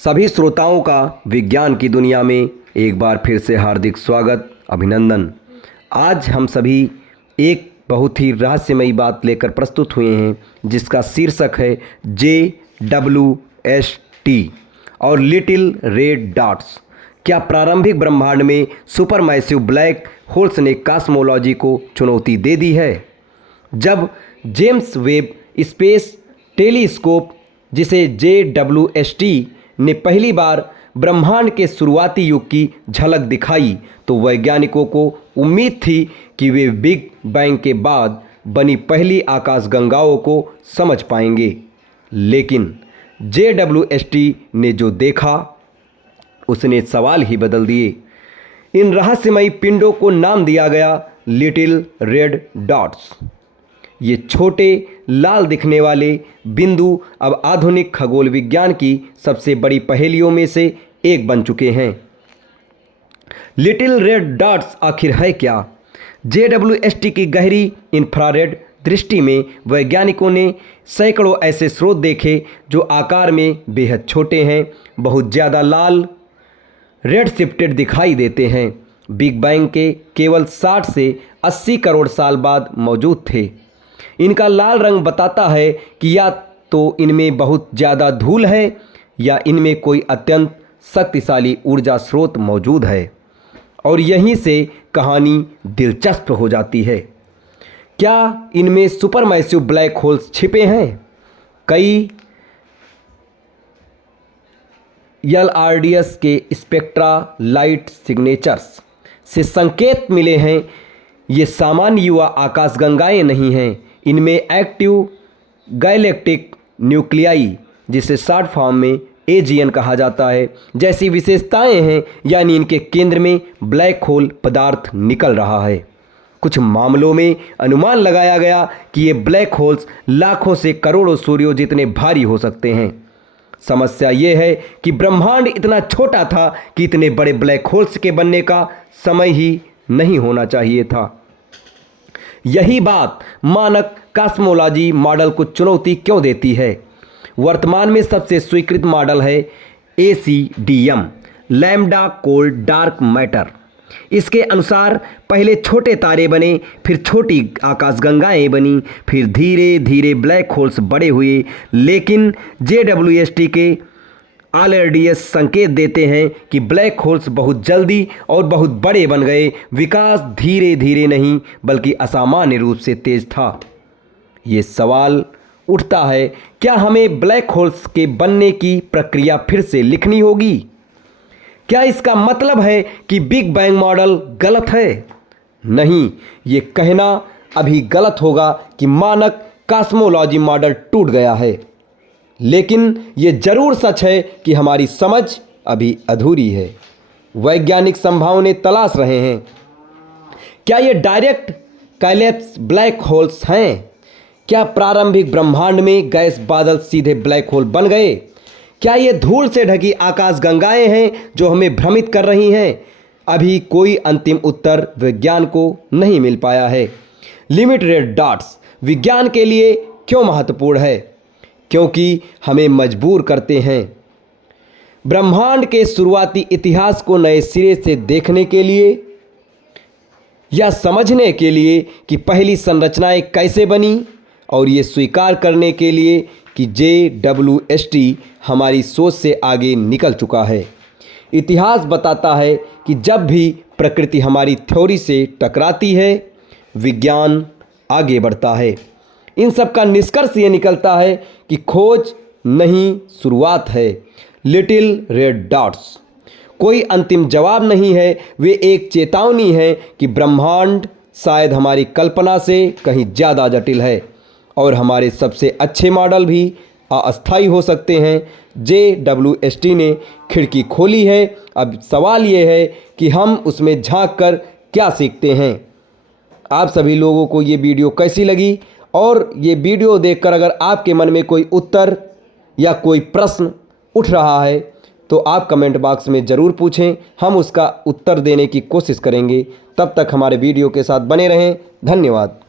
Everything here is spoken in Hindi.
सभी श्रोताओं का विज्ञान की दुनिया में एक बार फिर से हार्दिक स्वागत, अभिनंदन। आज हम सभी एक बहुत ही रहस्यमयी बात लेकर प्रस्तुत हुए हैं, जिसका शीर्षक है JWST और लिटिल रेड डॉट्स। क्या प्रारंभिक ब्रह्मांड में सुपरमैसिव ब्लैक होल्स ने कॉस्मोलॉजी को चुनौती दे दी है? जब जेम्स वेब स्पेस टेलीस्कोप, जिसे JWST ने पहली बार ब्रह्मांड के शुरुआती युग की झलक दिखाई, तो वैज्ञानिकों को उम्मीद थी कि वे बिग बैंग के बाद बनी पहली आकाशगंगाओं को समझ पाएंगे। लेकिन JWST ने जो देखा, उसने सवाल ही बदल दिए। इन रहस्यमयी पिंडों को नाम दिया गया लिटिल रेड डॉट्स। ये छोटे लाल दिखने वाले बिंदु अब आधुनिक खगोल विज्ञान की सबसे बड़ी पहेलियों में से एक बन चुके हैं। लिटिल रेड डॉट्स आखिर है क्या? JWST की गहरी इंफ्रारेड दृष्टि में वैज्ञानिकों ने सैकड़ों ऐसे स्रोत देखे जो आकार में बेहद छोटे हैं, बहुत ज़्यादा लाल रेड शिफ्टेड दिखाई देते हैं, बिग बैंग के केवल 60 से 80 करोड़ साल बाद मौजूद थे। इनका लाल रंग बताता है कि या तो इनमें बहुत ज़्यादा धूल है या इनमें कोई अत्यंत शक्तिशाली ऊर्जा स्रोत मौजूद है। और यहीं से कहानी दिलचस्प हो जाती है। क्या इनमें सुपरमैसिव ब्लैक होल्स छिपे हैं? कई LRDS के स्पेक्ट्रा लाइट सिग्नेचर्स से संकेत मिले हैं। ये सामान्य युवा आकाशगंगाएं नहीं हैं, इनमें एक्टिव गैलेक्टिक न्यूक्लियाई, जिसे शॉर्ट फॉर्म में AGN कहा जाता है, जैसी विशेषताएं हैं, यानी इनके केंद्र में ब्लैक होल पदार्थ निकल रहा है। कुछ मामलों में अनुमान लगाया गया कि ये ब्लैक होल्स लाखों से करोड़ों सूर्यों जितने भारी हो सकते हैं। समस्या ये है कि ब्रह्मांड इतना छोटा था कि इतने बड़े ब्लैक होल्स के बनने का समय ही नहीं होना चाहिए था। यही बात मानक कॉस्मोलॉजी मॉडल को चुनौती क्यों देती है? वर्तमान में सबसे स्वीकृत मॉडल है ACDM, lambda cold dark matter. इसके अनुसार पहले छोटे तारे बने, फिर छोटी आकाशगंगाएं बनी, फिर धीरे धीरे ब्लैक होल्स बड़े हुए। लेकिन JWST के LRDS संकेत देते हैं कि ब्लैक होल्स बहुत जल्दी और बहुत बड़े बन गए। विकास धीरे धीरे नहीं बल्कि असामान्य रूप से तेज था। ये सवाल उठता है, क्या हमें ब्लैक होल्स के बनने की प्रक्रिया फिर से लिखनी होगी? क्या इसका मतलब है कि बिग बैंग मॉडल गलत है? नहीं, ये कहना अभी गलत होगा कि मानक कॉस्मोलॉजी मॉडल टूट गया है। लेकिन ये जरूर सच है कि हमारी समझ अभी अधूरी है। वैज्ञानिक संभावनाएं तलाश रहे हैं। क्या ये डायरेक्ट कोलैप्स ब्लैक होल्स हैं? क्या प्रारंभिक ब्रह्मांड में गैस बादल सीधे ब्लैक होल बन गए? क्या ये धूल से ढकी आकाशगंगाएं हैं जो हमें भ्रमित कर रही हैं? अभी कोई अंतिम उत्तर विज्ञान को नहीं मिल पाया है। लिटिल रेड डॉट्स विज्ञान के लिए क्यों महत्वपूर्ण है? क्योंकि हमें मजबूर करते हैं ब्रह्मांड के शुरुआती इतिहास को नए सिरे से देखने के लिए, या समझने के लिए कि पहली संरचनाएं कैसे बनी, और ये स्वीकार करने के लिए कि JWST हमारी सोच से आगे निकल चुका है। इतिहास बताता है कि जब भी प्रकृति हमारी थ्योरी से टकराती है, विज्ञान आगे बढ़ता है। इन सब का निष्कर्ष ये निकलता है कि खोज नहीं, शुरुआत है। लिटिल रेड डॉट्स कोई अंतिम जवाब नहीं है, वे एक चेतावनी है कि ब्रह्मांड शायद हमारी कल्पना से कहीं ज़्यादा जटिल है और हमारे सबसे अच्छे मॉडल भी अस्थायी हो सकते हैं। JWST ने खिड़की खोली है, अब सवाल ये है कि हम उसमें झांक कर क्या सीखते हैं। आप सभी लोगों को ये वीडियो कैसी लगी? और ये वीडियो देखकर अगर आपके मन में कोई उत्तर या कोई प्रश्न उठ रहा है तो आप कमेंट बॉक्स में ज़रूर पूछें, हम उसका उत्तर देने की कोशिश करेंगे। तब तक हमारे वीडियो के साथ बने रहें। धन्यवाद।